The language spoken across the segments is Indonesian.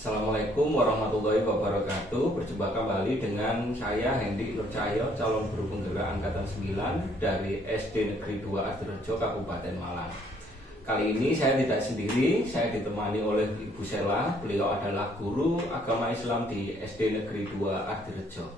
Assalamualaikum warahmatullahi wabarakatuh. Berjumpa kembali dengan saya Hendy Nur Cahyo, calon guru penggerak angkatan 9 dari SD Negeri 2 Ardirejo, Kabupaten Malang. Kali ini saya tidak sendiri, saya ditemani oleh Ibu Sela. Beliau adalah guru agama Islam di SD Negeri 2 Ardirejo.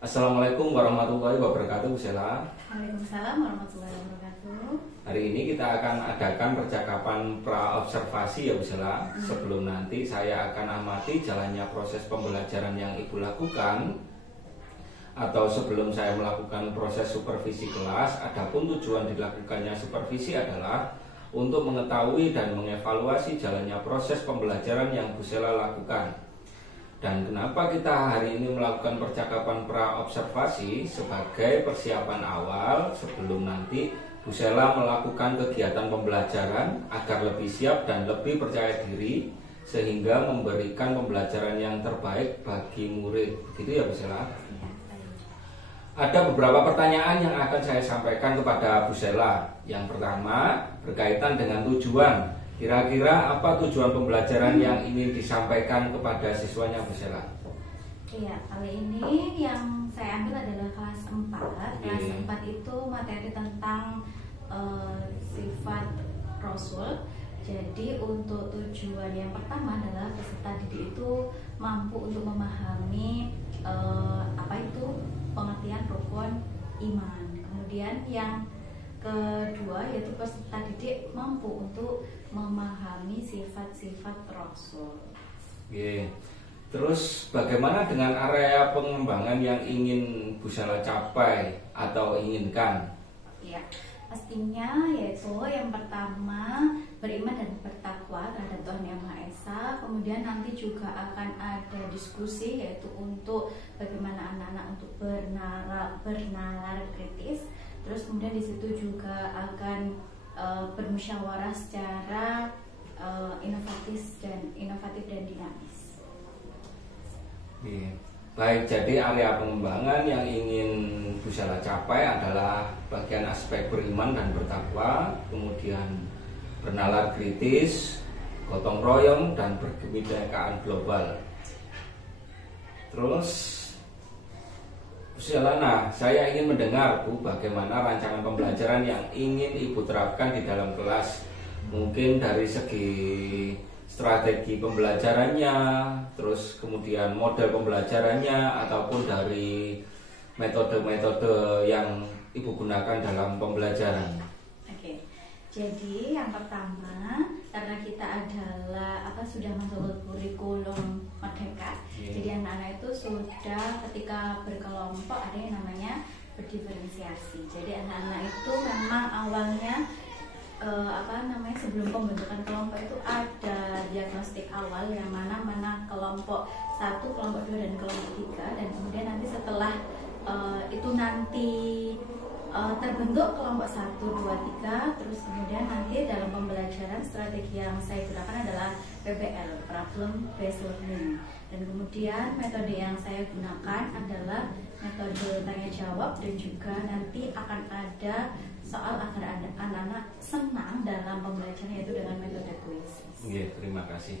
Assalamualaikum warahmatullahi wabarakatuh, Bu Sela. Waalaikumsalam warahmatullahi wabarakatuh. Hari ini kita akan adakan percakapan pra-observasi ya Bu Sela. Sebelum nanti saya akan amati jalannya proses pembelajaran yang Ibu lakukan, atau sebelum saya melakukan proses supervisi kelas. Adapun tujuan dilakukannya supervisi adalah untuk mengetahui dan mengevaluasi jalannya proses pembelajaran yang Bu Sela lakukan. Dan kenapa kita hari ini melakukan percakapan pra-observasi? Sebagai persiapan awal sebelum nanti Bu Sela melakukan kegiatan pembelajaran agar lebih siap dan lebih percaya diri, sehingga memberikan pembelajaran yang terbaik bagi murid. Begitu ya Bu Sela? Ada beberapa pertanyaan yang akan saya sampaikan kepada Bu Sela. Yang pertama berkaitan dengan tujuan. Kira-kira apa tujuan pembelajaran yang ingin disampaikan kepada siswanya, Bu Sela? Iya, kali ini yang saya ambil adalah kelas 4. Kelas 4 itu materi tentang sifat Rasul. Jadi untuk tujuan yang pertama adalah peserta didik itu mampu untuk memahami apa itu pengertian rukun iman. Kemudian yang kedua yaitu peserta didik mampu untuk memahami sifat-sifat Rasul. Oke. Terus bagaimana dengan area pengembangan yang ingin Bu Sela capai atau inginkan? Ya, pastinya yaitu yang pertama beriman dan bertakwa terhadap Tuhan Yang Maha Esa. Kemudian nanti juga akan ada diskusi yaitu untuk bagaimana anak-anak untuk bernalar kritis. Terus kemudian di situ juga akan bermusyawarah secara inovatif dan dinamis. Baik, jadi area pengembangan yang ingin Bu Sela capai adalah bagian aspek beriman dan bertakwa, kemudian bernalar kritis, gotong royong, dan berkebinekaan global. Terus Bu Sela, nah saya ingin mendengar Bu, bagaimana rancangan pembelajaran yang ingin Ibu terapkan di dalam kelas. Mungkin dari segi strategi pembelajarannya, terus kemudian model pembelajarannya, ataupun dari metode-metode yang Ibu gunakan dalam pembelajaran. Oke, jadi yang pertama karena kita adalah sudah masuk kurikulum merdeka, jadi anak-anak itu sudah ketika berkelompok ada yang namanya berdiferensiasi. Jadi anak-anak itu memang awalnya sebelum pembentukan kelompok itu ada diagnostik awal yang mana kelompok 1, kelompok 2 dan kelompok 3, dan kemudian nanti setelah itu nanti terbentuk kelompok 1, 2, 3, terus kemudian nanti dalam pembelajaran strategi yang saya gunakan adalah PBL, Problem Based Learning, dan kemudian metode yang saya gunakan adalah metode tanya jawab, dan juga nanti akan ada soal agar anak-anak senang dalam pembelajaran yaitu dengan metode kuis. Iya, terima kasih.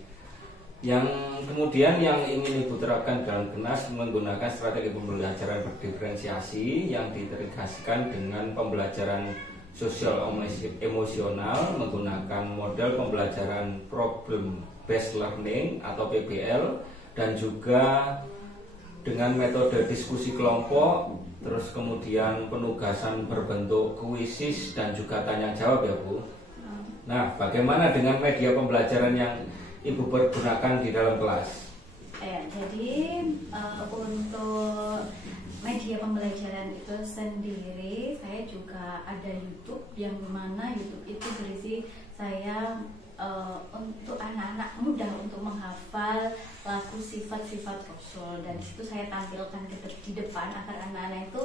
Yang kemudian yang ingin Ibu terapkan dalam kelas menggunakan strategi pembelajaran berdiferensiasi yang diintegrasikan dengan pembelajaran sosial emosional menggunakan model pembelajaran Problem Based Learning atau PBL, dan juga dengan metode diskusi kelompok, terus kemudian penugasan berbentuk kuisis dan juga tanya jawab ya Bu. Nah, bagaimana dengan media pembelajaran yang Ibu pergunakan di dalam kelas? Jadi untuk media pembelajaran itu sendiri saya juga ada YouTube, yang mana YouTube itu berisi saya untuk anak-anak mudah untuk menghafal lagu sifat-sifat Rasul, dan situ saya tampilkan di depan agar anak-anak itu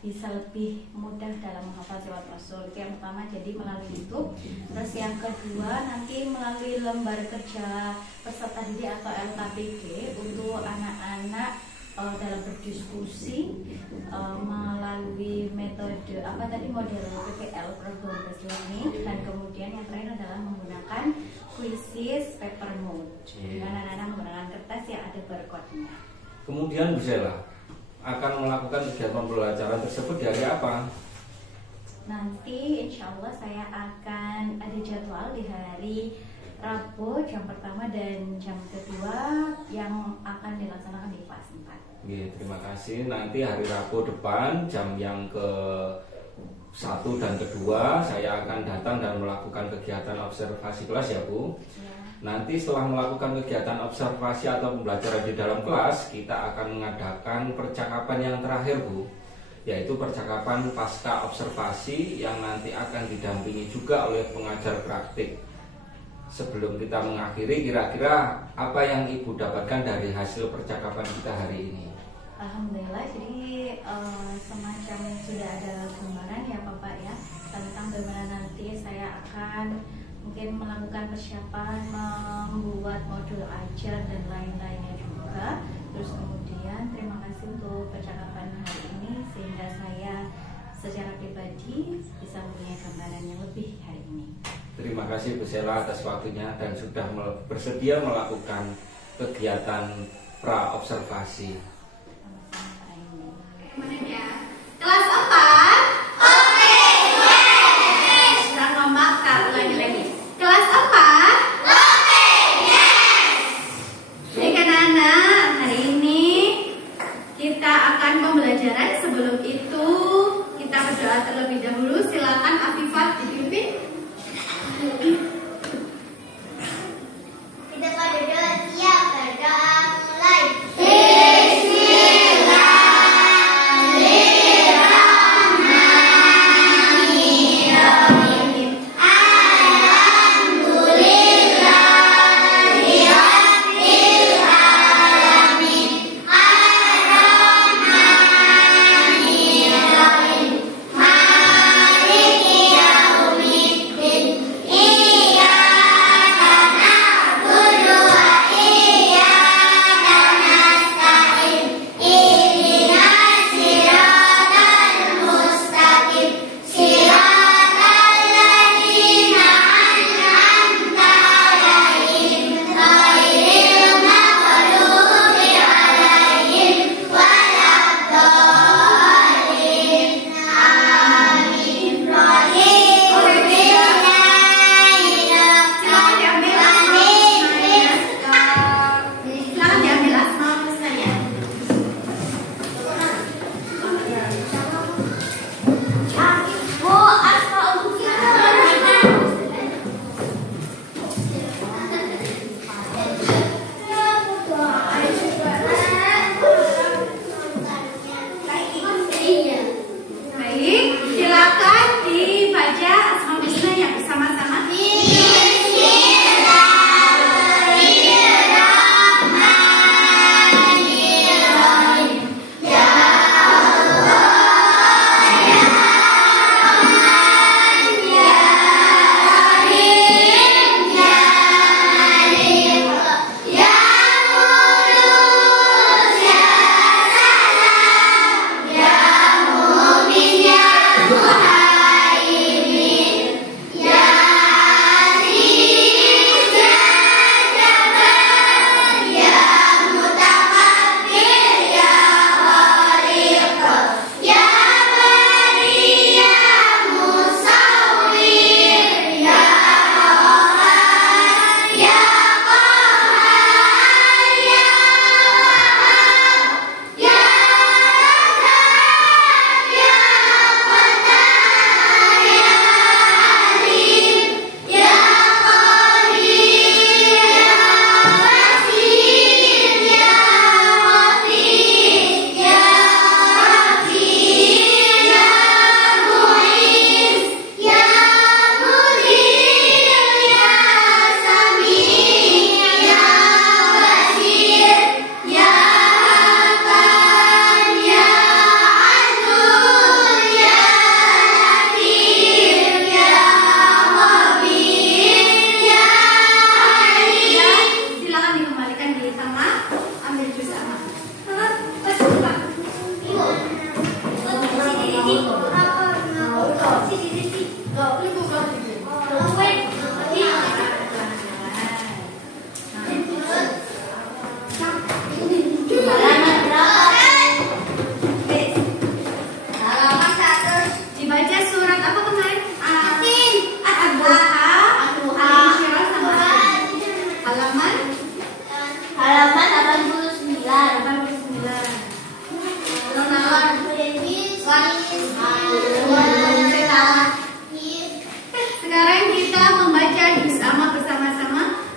bisa lebih mudah dalam menghafal sifat Rasul. Itu yang pertama, jadi melalui YouTube. Terus yang kedua nanti melalui lembar kerja peserta didik atau LKPD untuk anak-anak dalam berdiskusi melalui metode model PPL, Problem Based Learning, dan kemudian yang terakhir adalah menggunakan quiz thesis paper mode dengan anak-anak menggunakan kertas yang ada barcode-nya. Kemudian Bu Sela akan melakukan kegiatan pembelajaran tersebut di hari apa? Nanti insya Allah saya akan ada jadwal di hari Rabu jam pertama dan jam kedua yang akan dilaksanakan di kelas 4. Terima kasih. Nanti hari Rabu depan jam yang ke 1 dan kedua saya akan datang dan melakukan kegiatan observasi kelas ya Bu. Ya. Nanti setelah melakukan kegiatan observasi atau pembelajaran di dalam kelas, kita akan mengadakan percakapan yang terakhir Bu, yaitu percakapan pasca observasi yang nanti akan didampingi juga oleh pengajar praktik. Sebelum kita mengakhiri, kira-kira apa yang Ibu dapatkan dari hasil percakapan kita hari ini? Alhamdulillah, jadi semacam sudah ada gambaran ya Bapak ya tentang bagaimana nanti saya akan mungkin melakukan persiapan membuat modul ajar dan lain-lainnya juga. Terus kemudian terima kasih untuk percakapan hari ini sehingga saya secara pribadi bisa mempunyai gambaran yang lebih hari ini. Terima kasih Bu Sela atas waktunya dan sudah bersedia melakukan kegiatan pra-observasi. Kelas 4. Oke, yes. Dan nomor 1 lagi. Kelas 4. Oke, yes. Baik anak-anak, hari ini kita akan pembelajaran. Sebelum itu kita berdoa terlebih dahulu. Silakan Afifah dipimpin. Kita berdoa siap, berdoa mulai. Halaman Halaman 89. 89. Sekarang kita membaca juz amma bersama-sama.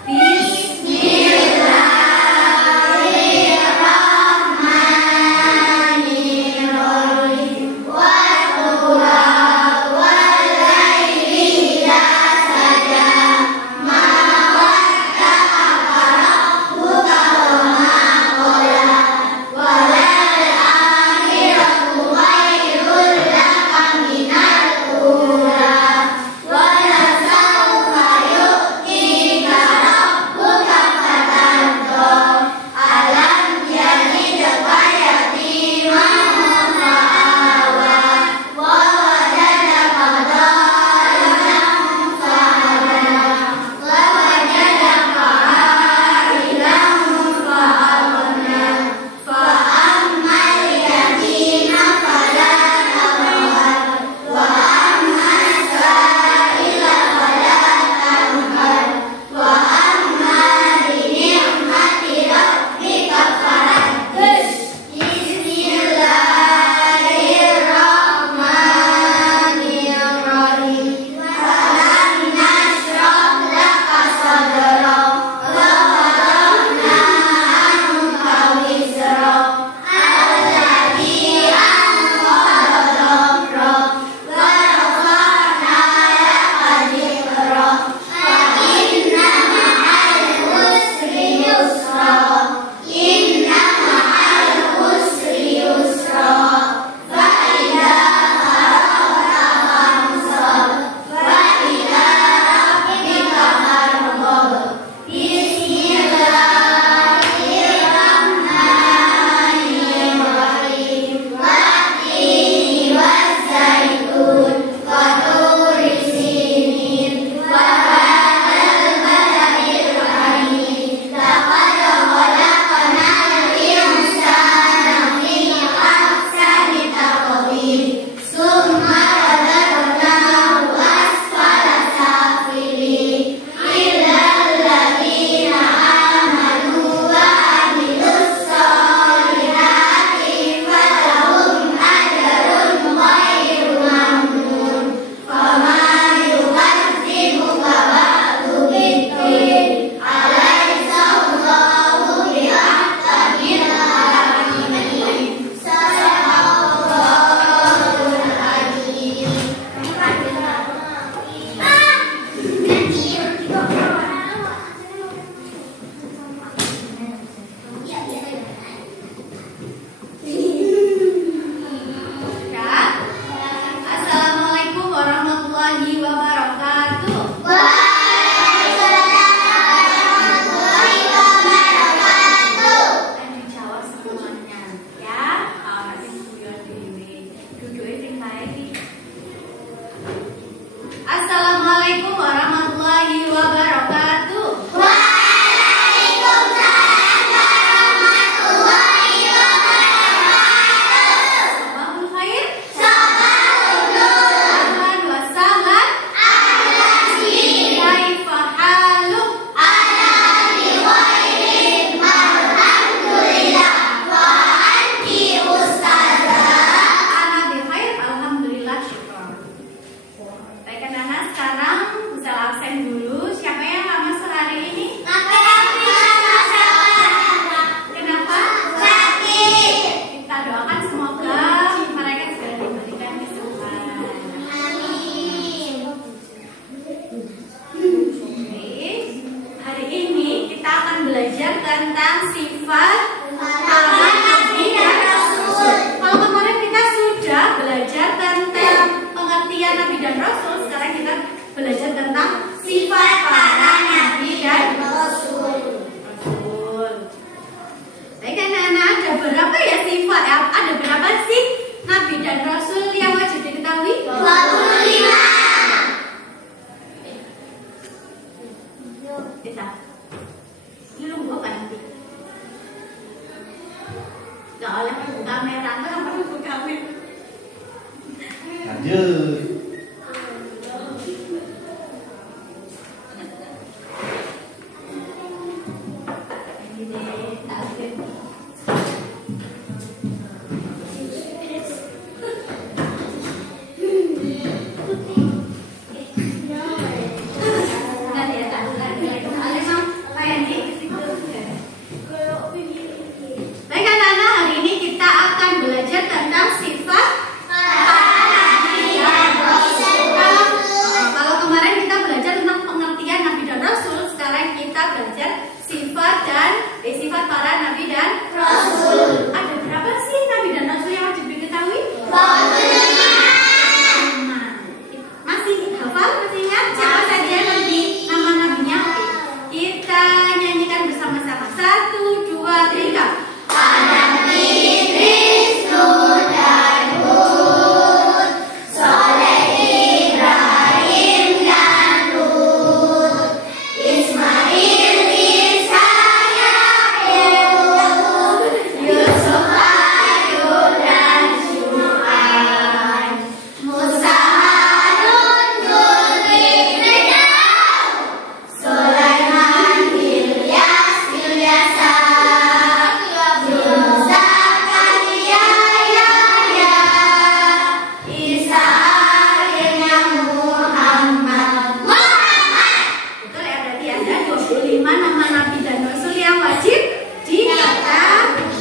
nama Nabi dan Rasul yang wajib diketahui.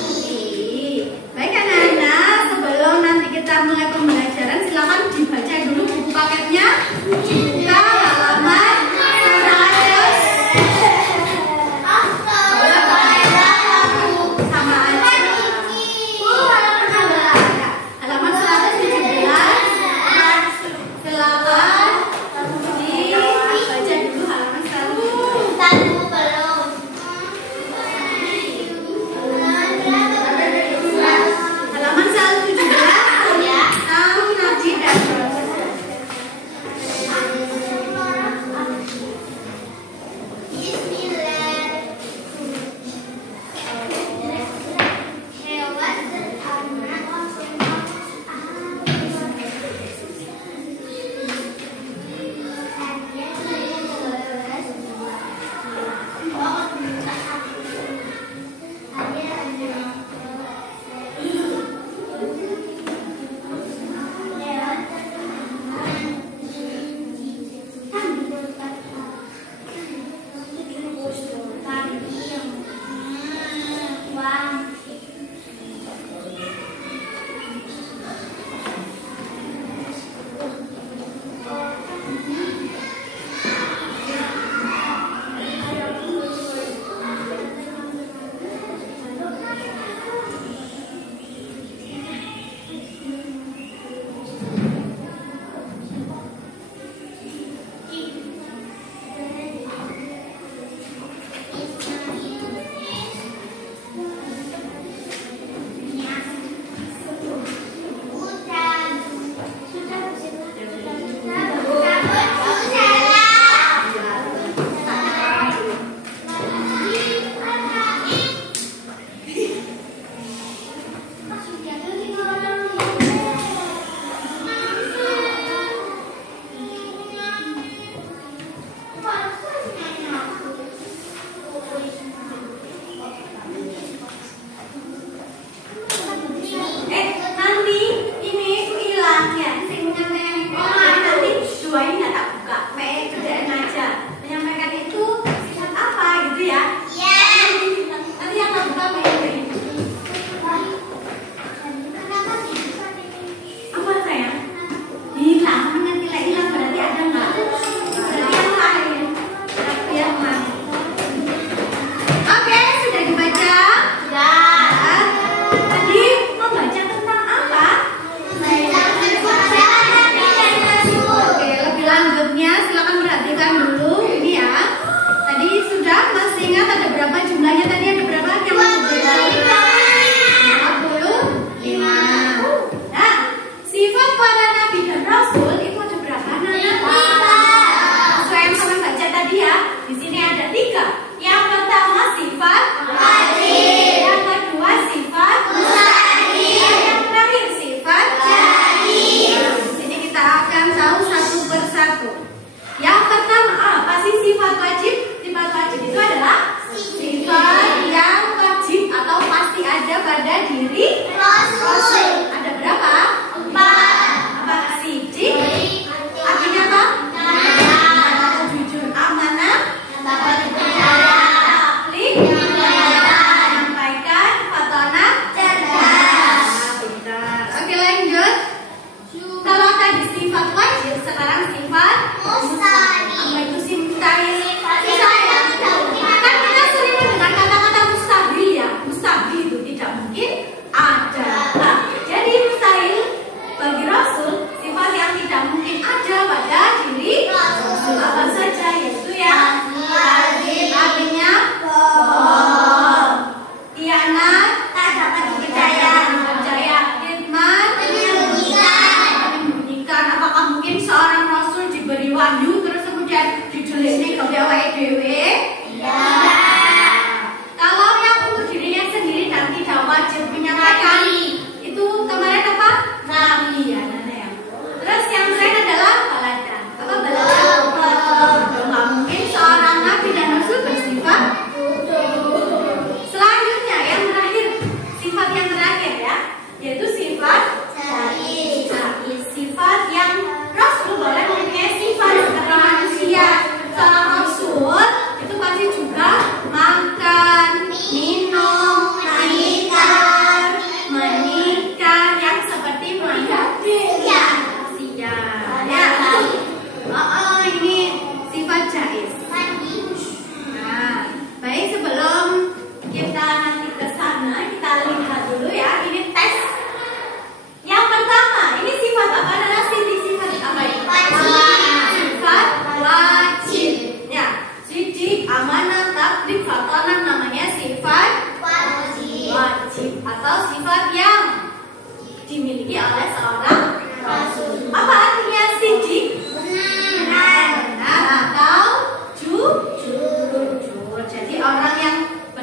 Baik anak-anak, sebelum nanti kita mulai pembelajaran, silakan dibaca dulu buku paketnya. Dibuka halaman 100. Sama aja. Halaman 117. Silakan dibaca dulu halaman 100. Halaman 117 ya. Tahu Nabi dan Rasul.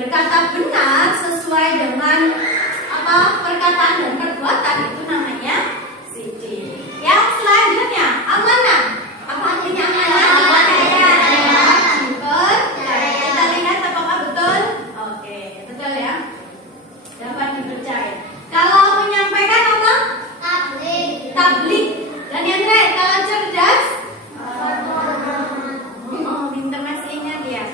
berkata benar sesuai dengan perkataan dan perbuatan, itu namanya sidik. Yang selanjutnya amanah. Apa artinya amanah? Kita lihat apakah betul? Oke, betul ya. Dapat dipercaya. Kalau menyampaikan apa? Tablik. Dan yang lain kalau cerdas? Pintar masih ingat ya.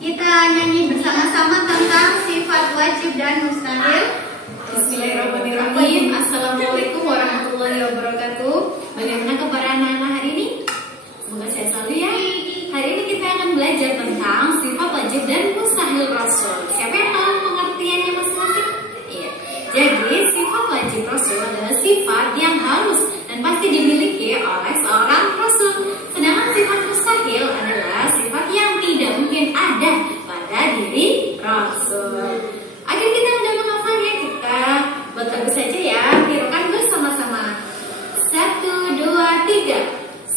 Kita nyanyi bersama-sama tentang sifat wajib dan mustahil. Bismillahirrahmanirrahim. Assalamualaikum warahmatullahi wabarakatuh. Bagaimana kabar anak-anak hari ini? Semoga sehat selalu ya. Hari ini kita akan belajar tentang sifat wajib dan mustahil Rasul. Siapa yang tahu pengertiannya masing-masing? Iya. Jadi sifat wajib Rasul adalah sifat yang harus dan pasti dimiliki oleh seorang Rasul. Sedangkan sifat mustahil adalah sifat yang tidak mungkin ada pada diri Rasul. Agar kita udah menghafalnya, kita buat lagu saja ya. Tirukan bersama-sama. 1, 2, 3.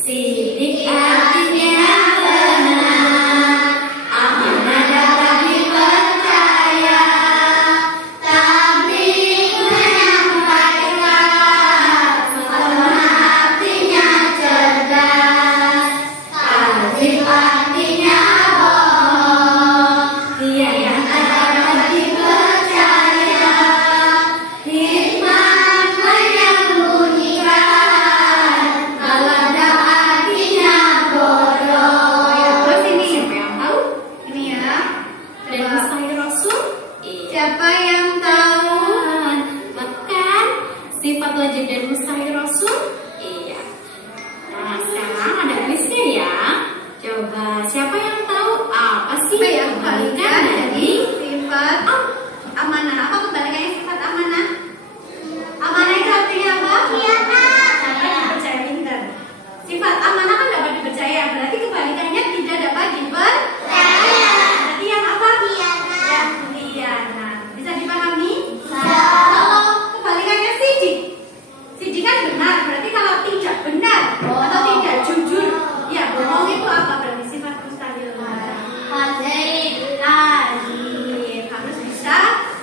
Sidik artinya benar, amanah dapat dipercaya, tablik menyampaikan, amanah artinya cerdas, tablik artinya bohong, khianat dapat dipercaya, hikmat menyembunyikan, balada artinya bodoh. Terus ini siapa yang tahu? Ini ya. Dan Coba. mustahil Rasul? Iya. Siapa yang tahu? Bahkan sifat wajib dan mustahil Rasul? Iya. Nah, sekarang ada kuisnya ya. Coba siapa yang tahu apa sih Apa ya kebalikan kebalikan dari dari sifat amanah? Apa kebalikannya sifat amanah? Amanah itu artinya apa? Dapat dipercaya, pintar. Sifat amanah kan dapat dipercaya, berarti kebalikannya tidak dapat dipercaya. Berarti yang apa? Yang khianat. Bisa dipahami? Kalau kebalikannya sidik. Sidik kan benar, berarti kalau tidak benar atau tidak jujur, ya bohong itu apa? Berarti sifat mustahil. Lazim. Harus bisa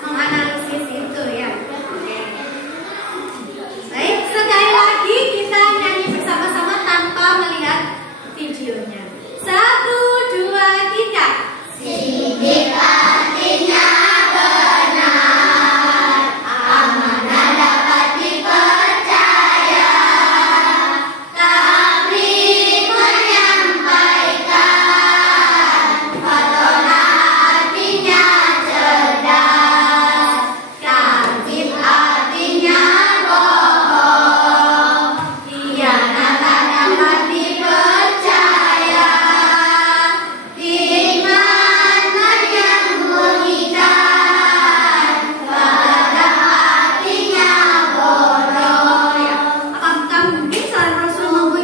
menganalisis itu ya. Oke. Baik, sekali lagi kita nyanyi bersama-sama tanpa melihat videonya. 1, 2, 3. sidik artinya benar, amanah dapat dipercaya, tablik menyampaikan, fatona artinya cerdas, kadzib artinya bohong, khianat tak dapat dipercaya, hikmat menyembunyikan, balada artinya bodoh. Ya. Apakah mungkin seorang Rasul bodoh?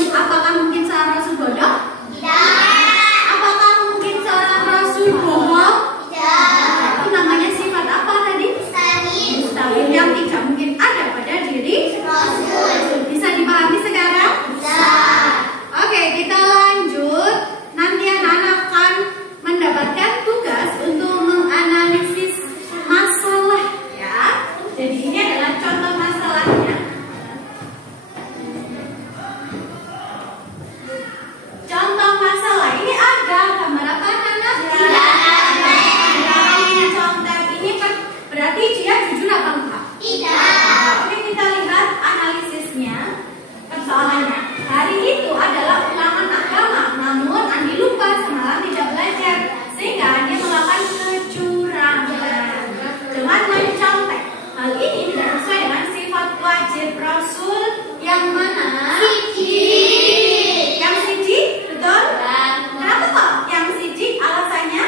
Apakah mungkin seorang Rasul bohong? Itu namanya sifat apa tadi? Mustahil, yang tidak mungkin ada pada diri Rasul. Bisa dipahami sekarang? Oke, kita lanjut. Nanti anak-anak akan mendapatkan tugas untuk menganalisis masalah ya. Jadi ini adalah contoh masalahnya. Contoh masalah ini ada gambar apa anak-anak? Tidak ada. Contoh ini berarti dia jujur apa enggak? Oke, kita lihat analisisnya. Persoalannya, hari itu adalah ulangan agama, namun Andi lupa semalam tidak belajar, sehingga dia melakukan kecurangan dengan mencontek. Hal ini tidak sesuai dengan sifat wajib Rasul yang mana? Yang sidik, betul? Kenapa kok yang sidik? Alasannya?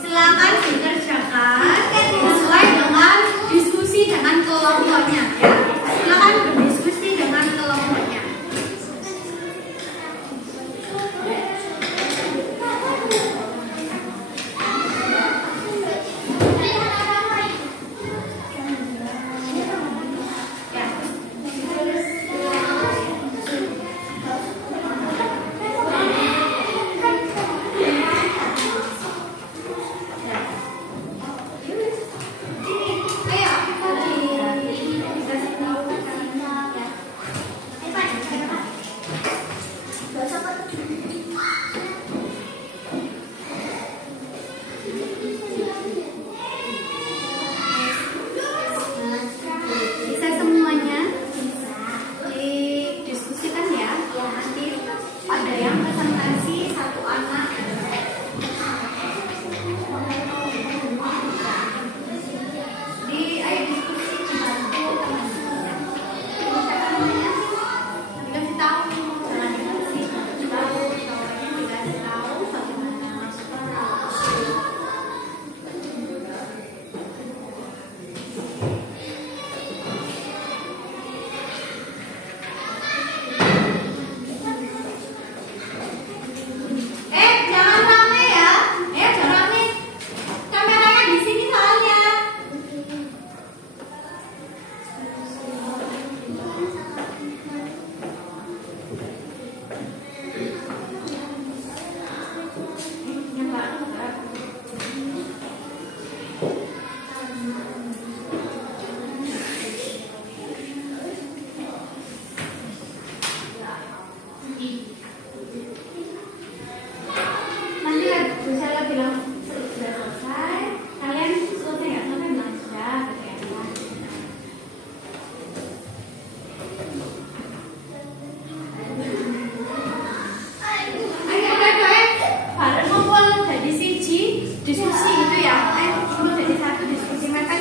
silakan dikerjakan sesuai dengan diskusi dengan kelompoknya ya. Silakan berdiskusi dengan kelompoknya. Bisa semuanya didiskusikan ya. Nanti ada yang presentasi satu anak. Ayo diskusi bantu teman-teman. Dikasih tahu, jangan dikasih tahu, dikasih tahu bagaimana masuknya. Jangan rame ya. Jangan rame. Kameranya di sini soalnya. Nanti saya bilang sudah selesai. Kalian selesai nggak selesai bilang sudah. Ayo bareng ngumpul jadi siji diskusi itu ya. Ngumpul jadi satu diskusi mepet.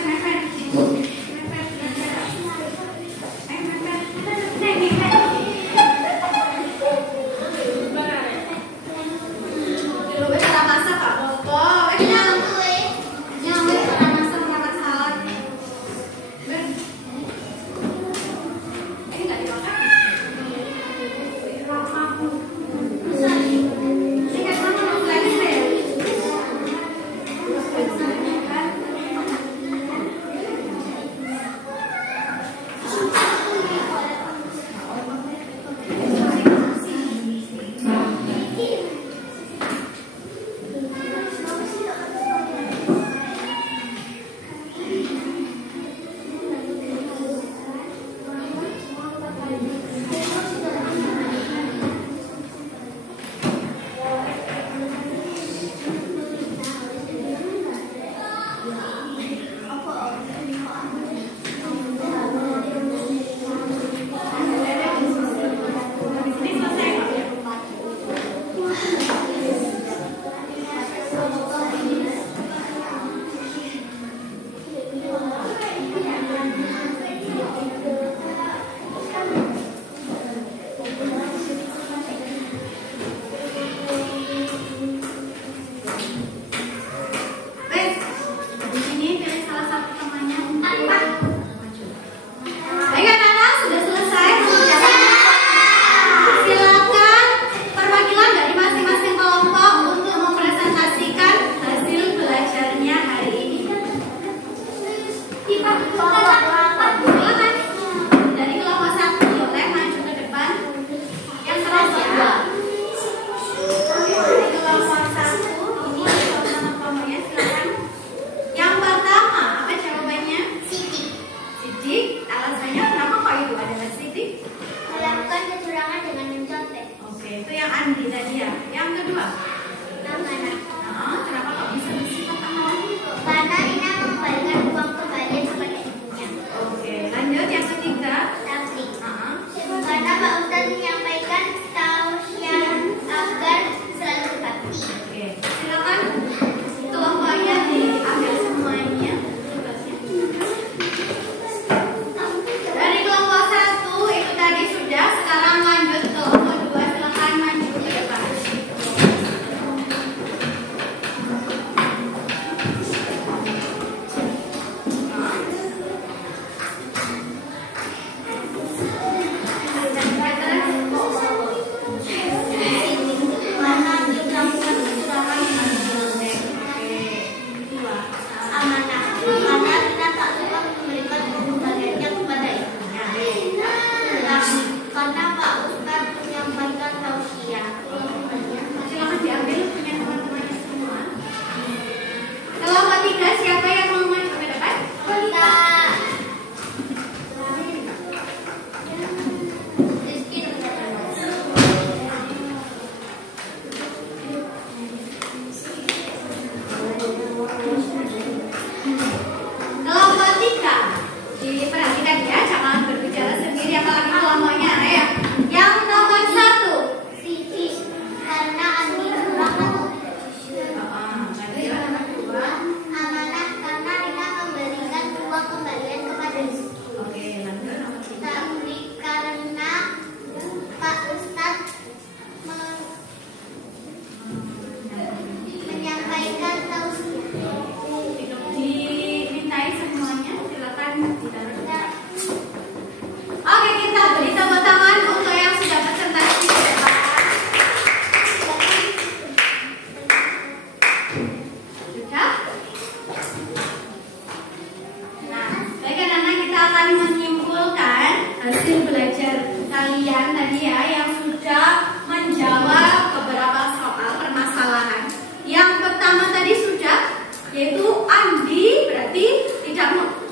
hasil belajar kalian tadi ya, yang sudah menjawab beberapa soal permasalahan. Yang pertama tadi sudah, yaitu Andi berarti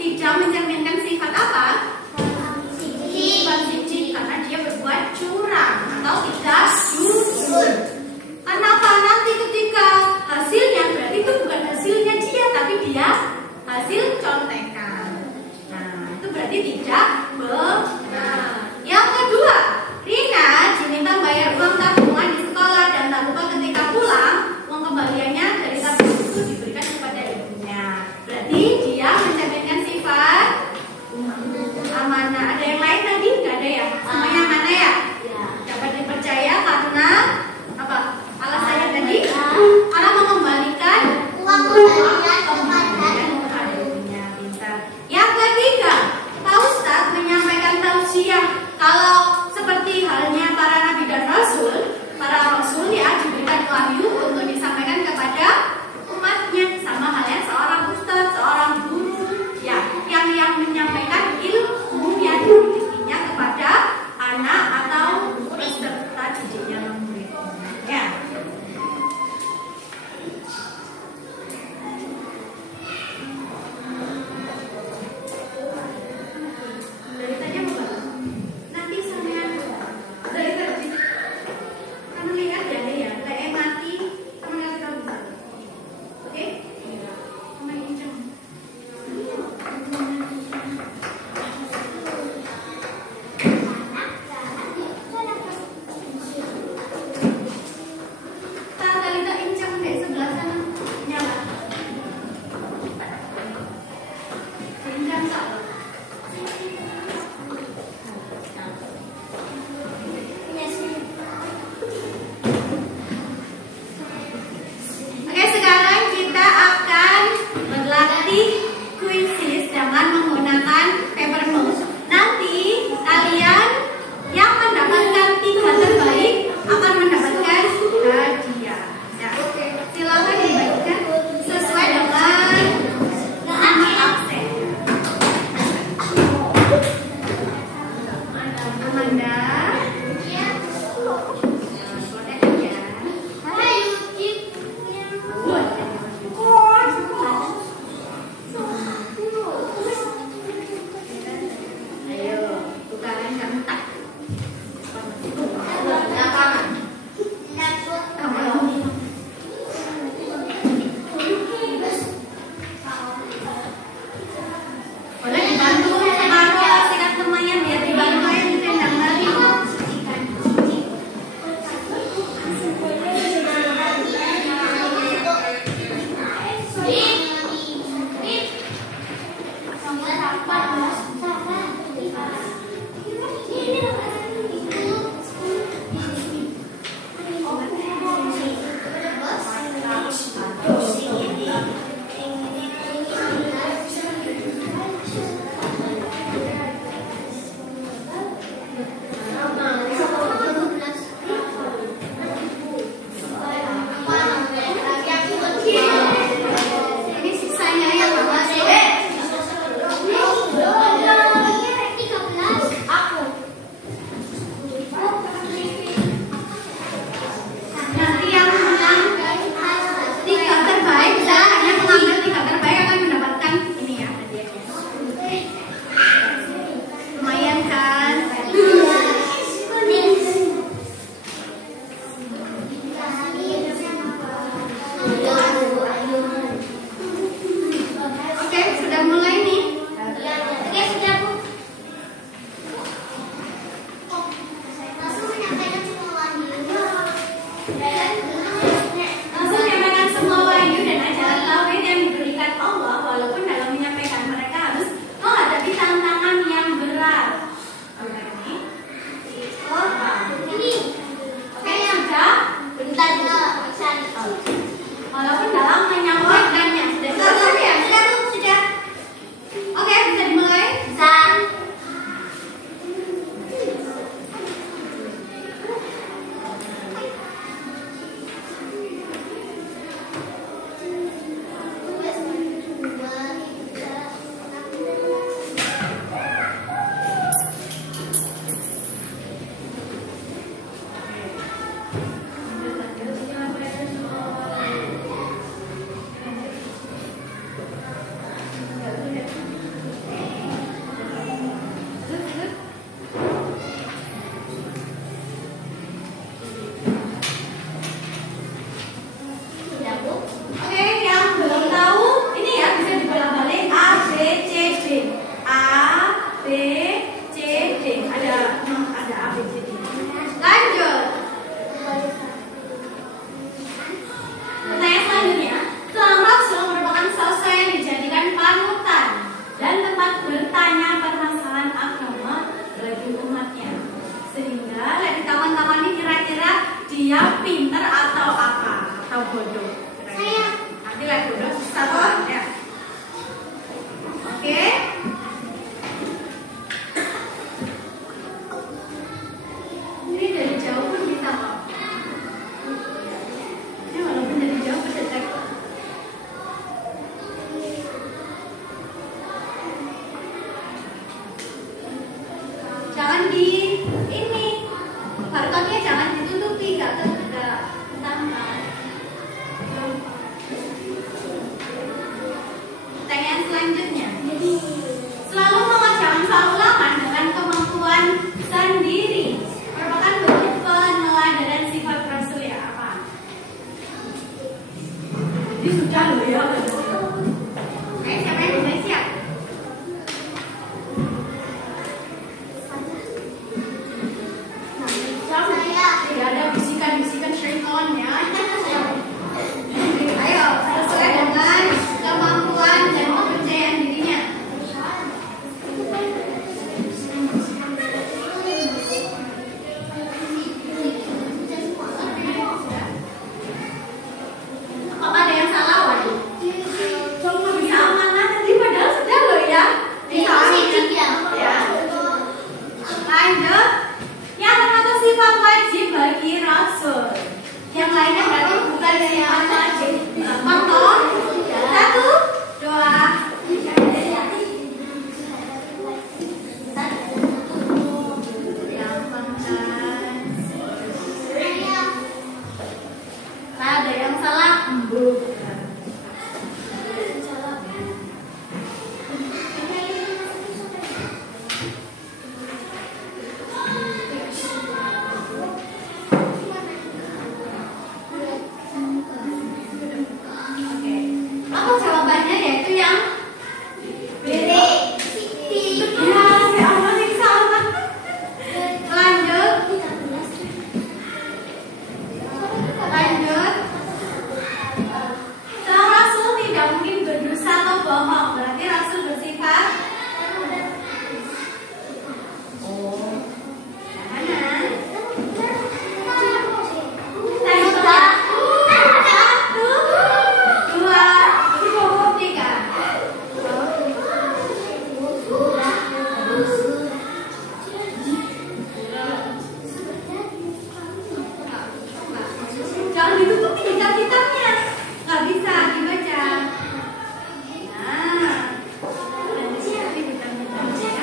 tidak mencerminkan sifat apa? Sifat siji, karena dia berbuat curang atau tidak jujur. Kenapa? Nanti ketika hasilnya berarti itu bukan hasilnya dia, tapi dia hasil contekan. Nah, itu berarti tidak benar. Yang kedua, Rina diminta bayar uang tabungan di sekolah dan tak lupa ketika pulang uang kembaliannya dari tabungan itu diberikan kepada ibunya. Berarti dia mencerminkan sifat amanah. Ada yang lain tadi? Nggak ada ya? Semuanya mana ya? Dapat dipercaya karena apa? Alasannya tadi? Karena mengembalikan uang kembalian kepada ibunya. Pintar. Yang ketiga, Pak Ustadz menyampaikan tausiah kalau seperti halnya para nabi dan para rasul ya diberikan wahyu untuk disampaikan kepada umatnya, sama halnya seorang ustadz, seorang guru ya yang menyampaikan ilmu yang dimilikinya kepada jangan di ini. Barcode-nya jangan ditutupi, nggak tampak. Pertanyaan selanjutnya. Selalu mengerjakan ulangan dengan kemampuan sendiri merupakan bentuk peneladanan sifat Rasul ya apa? Ini sudah loh ya. Siapa yang sudah siap? Tidak ada bisikan-bisikan syaitan ya. Ayo, sesuai dengan kemampuan dan kepercayaan dirinya. Apakah ada yang salah, waduh? Bisa amanah tadi padahal sudah loh ya. Bisa ya. Lanjut. Yang termasuk sifat wajib bagi Rasul. Yang lainnya berarti bukan sifat wajib. Gampang toh? 1, 2. Gampang kan? Ada yang salah? Bukan. Apa jawabannya yaitu yang B. Ya, si Allah yang salah. Lanjut. Seorang Rasul tidak mungkin berdosa atau bohong. Berarti Rasul bersifat jangan ditutup kitab-kitabnya, nggak bisa dibaca. Nah, nanti seperti kitab-kitabnya.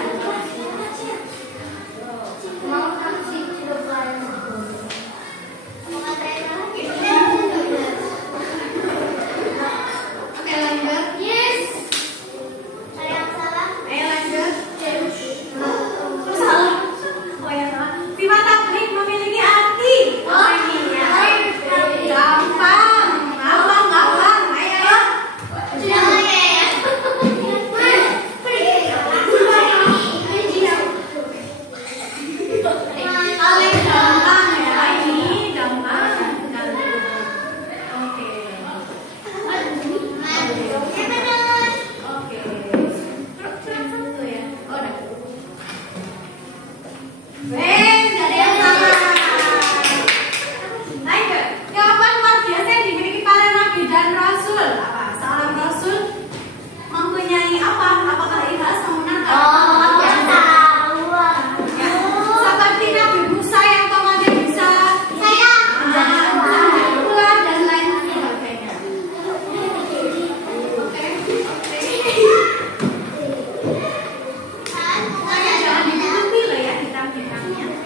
Oke, lanjut. Yes. Ayo lanjut. Terus salah. Oh ya salah. Sifat takbir memiliki arti. Oh ini ya. Gampang. Ayo. Paling gampang ya, ini gampang sekali. Oke. Cuma satu ya. Oh, udah. Nggak ada yang salah. Lanjut. Jawaban luar biasa yang dimiliki para nabi dan rasul. Apa? Seorang rasul mempunyai apa? Apakah ikhlas menggunakan? Seperti Nabi Musa yang tomatnya bisa bulat dan lain sebagainya. Oke. Pokoknya jangan ditutupi loh ya kitab-kitabnya.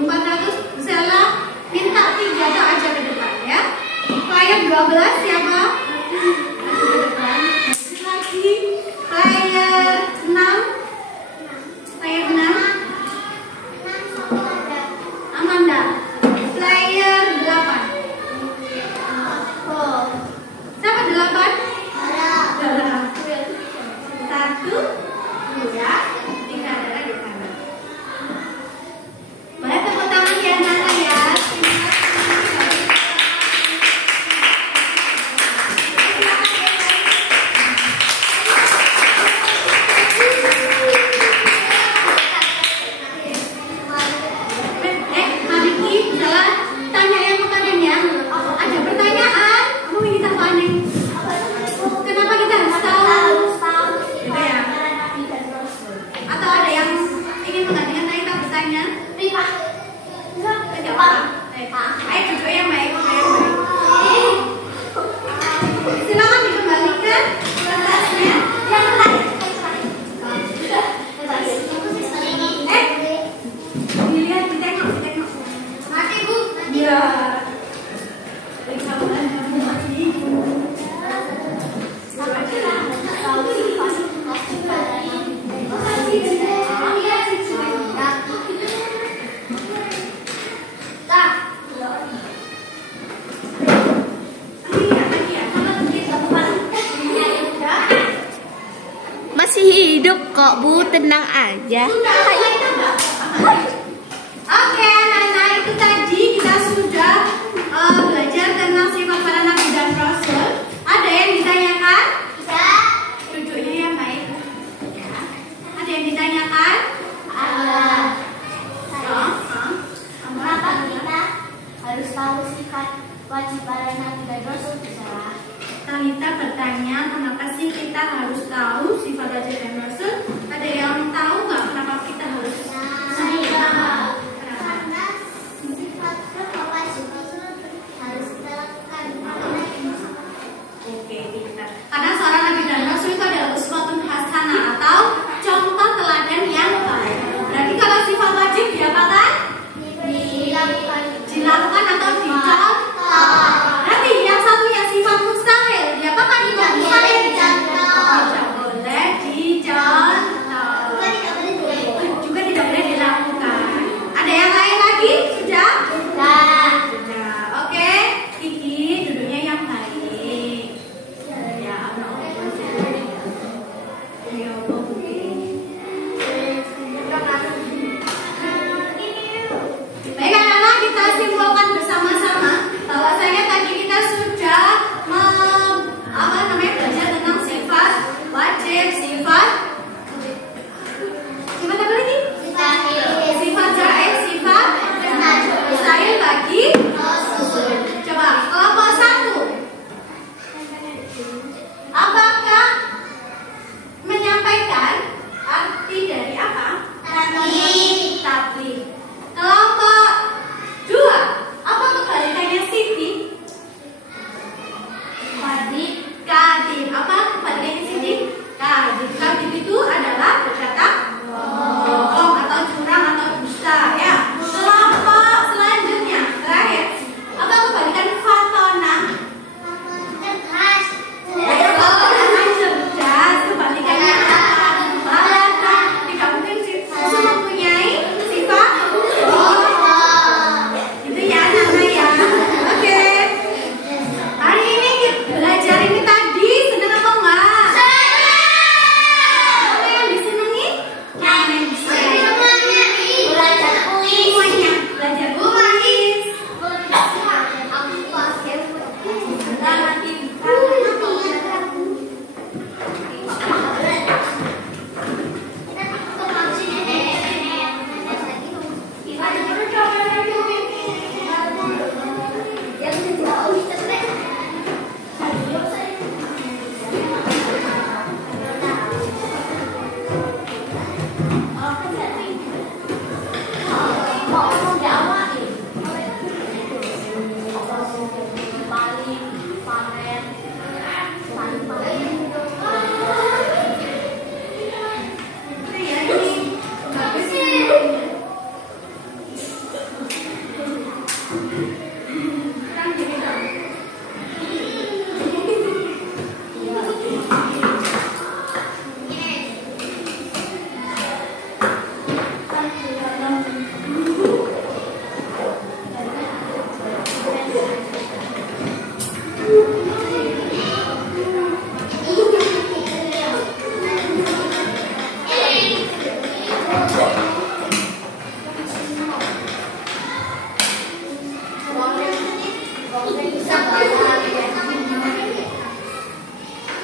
1400 Zela minta 3 aja ke depan ya. Player 12 siapa? Maju ke depan. Lagi player 6. Player 6 Amanda. Player 8 siapa 8? 1, 2, 3 adalah di sana. Boleh tepuk tangan ya anak-anak ya. Mariki, salah tanya yang kemarin ya. Ada pertanyaan? Kamu ingin tahu aneh? Kenapa kita harus tahu? Gitu ya. Atau ada yang ingin menggantikan saya tak bertanya? Tidak apa. Ayo duduk yang baik. Silakan dikembalikan kertasnya. Dilihat, ditengok. Mati Bu. Iya. Masih hidup kok Bu, tenang aja. Oke, anak-anak, itu tadi kita sudah belajar tentang sifat para nabi dan rasul. Ada yang ditanyakan? Duduknya yang baik. Ya. Ada yang ditanyakan? Kenapa kita harus tahu sifat wajib para nabi dan rasul? Talita bertanya, kenapa sih kita harus tahu sifat wajib dan rasul? Ada yang tahu nggak kenapa kita harus tahu? Karena sifat wajib itu harus kita lakukan. Oke, kita. Karena seorang nabi dan rasul itu adalah uswatun hasanah atau contoh teladan yang baik. Berarti kalau sifat wajib diapakan? Dilakukan atau dicontoh. Berarti yang satu yang sifat mustahil diapakan? Tidak boleh dicontoh. Tidak boleh dicontoh. Juga tidak boleh dilakukan. Ada yang lain lagi? Sudah? Sudah. Oke, Kiki duduknya yang baik.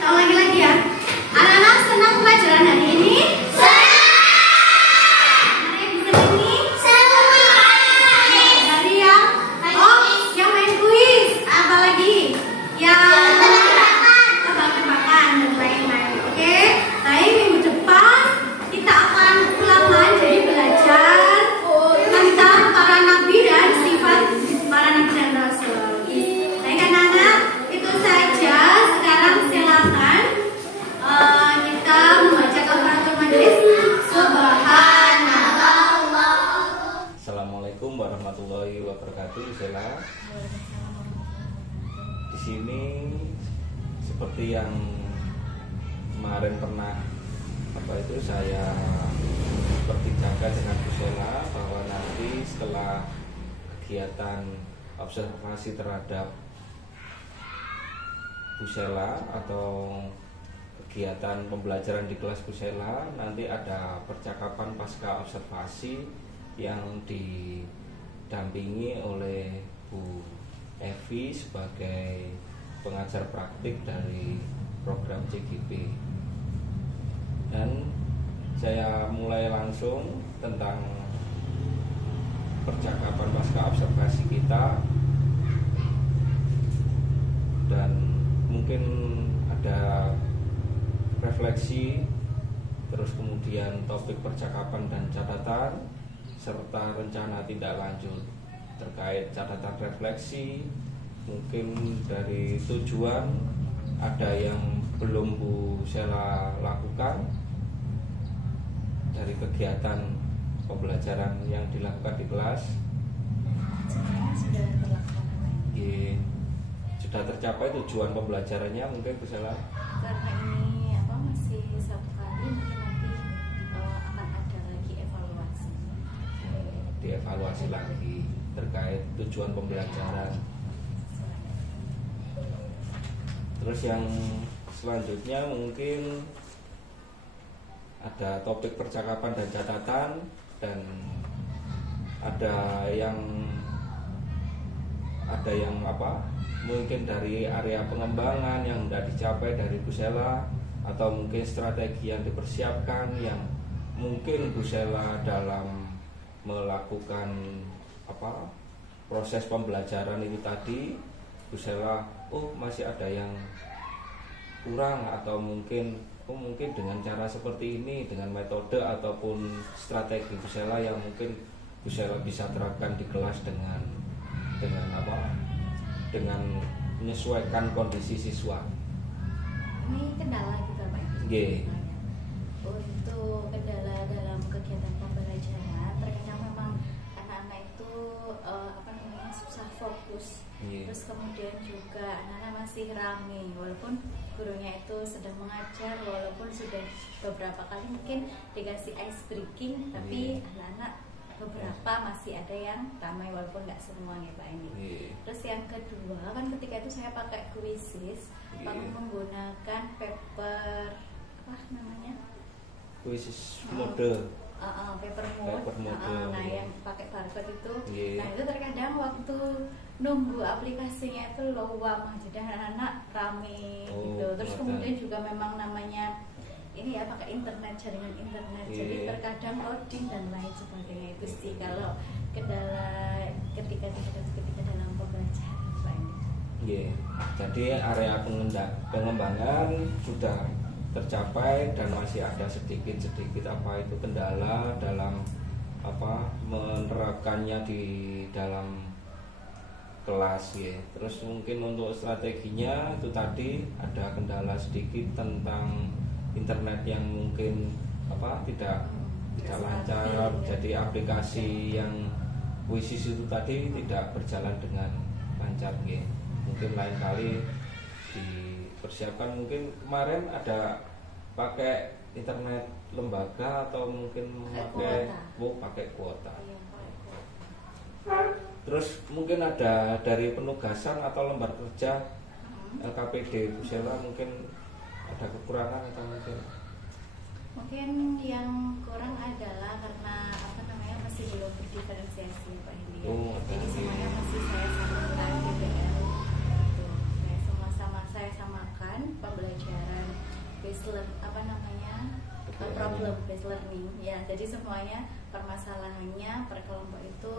Saya ulangi lagi ya. Anak-anak senang pelajaran hari ini? Ada yang bisa nyanyi? Dari yang yang main kuis. Apa lagi? Yang tebak-tebakan dan lain-lain. Oke. Baik, minggu depan kita akan ulang lagi jadi belajar tentang para nabi dan sifat para nabi dan rasul. Baik anak-anak, itu saja. Sekarang silakan kita membaca kafaratul majelis. Subhanallah. Assalamualaikum warahmatullahi wabarakatuh. Sela. Di sini seperti yang kemarin pernah saya berbincangkan dengan Bu Sela bahwa nanti setelah kegiatan observasi terhadap Bu Sela atau kegiatan pembelajaran di kelas Bu Sela, nanti ada percakapan pasca observasi yang didampingi oleh Bu Evi sebagai pengajar praktik dari program CGP. Dan saya mulai langsung tentang percakapan pasca observasi kita, dan mungkin ada refleksi, terus kemudian topik percakapan dan catatan, serta rencana tindak lanjut terkait catatan refleksi. Mungkin dari tujuan ada yang belum Bu Sela lakukan dari kegiatan pembelajaran yang dilakukan di kelas. Sudah tercapai tujuan pembelajarannya mungkin Bu Sela? Karena ini masih satu kali, mungkin nanti akan ada lagi evaluasi. Dievaluasi lagi terkait tujuan pembelajaran. Terus yang selanjutnya mungkin ada topik percakapan dan catatan, dan ada yang mungkin dari area pengembangan yang sudah dicapai dari Bu Sela, atau mungkin strategi yang dipersiapkan yang mungkin Bu Sela dalam melakukan proses pembelajaran itu tadi, Bu Sela masih ada yang kurang, atau mungkin dengan cara seperti ini, dengan metode ataupun strategi Bu Sela yang mungkin Bu Sela bisa terapkan di kelas dengan menyesuaikan kondisi siswa. Ini kendala gitu Pak? Nggih. Untuk kendala dalam kegiatan pembelajaran, terkadang memang anak-anak itu susah fokus. Terus kemudian juga anak-anak masih rame, walaupun gurunya itu sedang mengajar, walaupun sudah beberapa kali mungkin dikasih ice breaking, tapi anak-anak beberapa masih ada yang ramai, walaupun nggak semuanya Pak ini. Terus yang kedua kan ketika itu saya pakai quizzes, menggunakan paper quizzes mode. Paper mode. Nah yang pakai barcode itu, nah itu terkadang waktu nunggu aplikasinya itu lama, jadi anak-anak rame gitu. Terus kemudian juga memang namanya ini ya pakai internet, jaringan internet, jadi terkadang loading dan lain sebagainya. Itu sih kalau kendala ketika dalam pembelajaran. Jadi area pengembangan sudah tercapai, dan masih ada sedikit kendala dalam menerapkannya di dalam kelas ya. Terus mungkin untuk strateginya itu tadi ada kendala sedikit tentang internet yang mungkin tidak lancar, jadi aplikasi yang quizzes itu tadi tidak berjalan dengan lancar ya. Mungkin lain kali dipersiapkan, mungkin kemarin ada pakai internet lembaga atau mungkin pakai kuota. Terus mungkin ada dari penugasan atau lembar kerja LKPD Bu Sela, mungkin ada kekurangan atau mungkin yang kurang adalah karena masih belum berdiferensiasi Pak Hindi. Jadi semuanya masih saya samakan DPR. Saya samakan pembelajaran learning ya. Jadi semuanya permasalahannya per kelompok itu